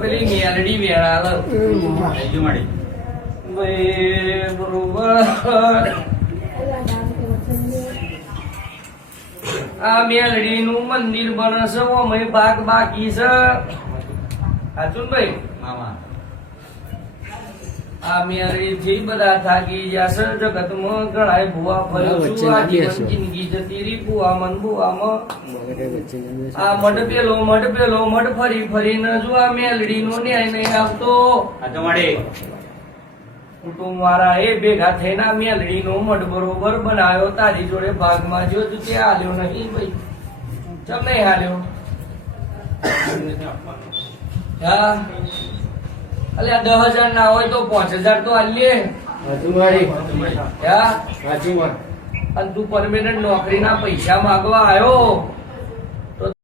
પેલી મેલડી વેળા બરોબર. આ મેલડી નું મંદિર બને છે ઓમે ભાગ બાકી છે. સાચું ભાઈ? આ મેલડી થી બધા થાકી ગયા છે. જગત માં ઘણા ભૂવા ફર્યો છું. આ જિંદગી જતી રહી ભૂવા મન ભૂવામાં. આ મઢ પેલો મઢ ફરી ફરીને જો આ મેલડી નો ન્યાય નહીં આવતો. કુટુંબ વાળા એ ભેગા થઈને આ મેલડી નો મઢ બરોબર બનાવ્યો. તારી જોડે ભાગમાં જો તું તે હાલ્યો નહીં ભાઈ. ચમ નહીં હાલ્યો? હા અલ્યા 10,000 ના હોય તો 5,000 તો હાલીએ. અને તું પરમેનન્ટ નોકરી ના પૈસા માંગવા આવ્યો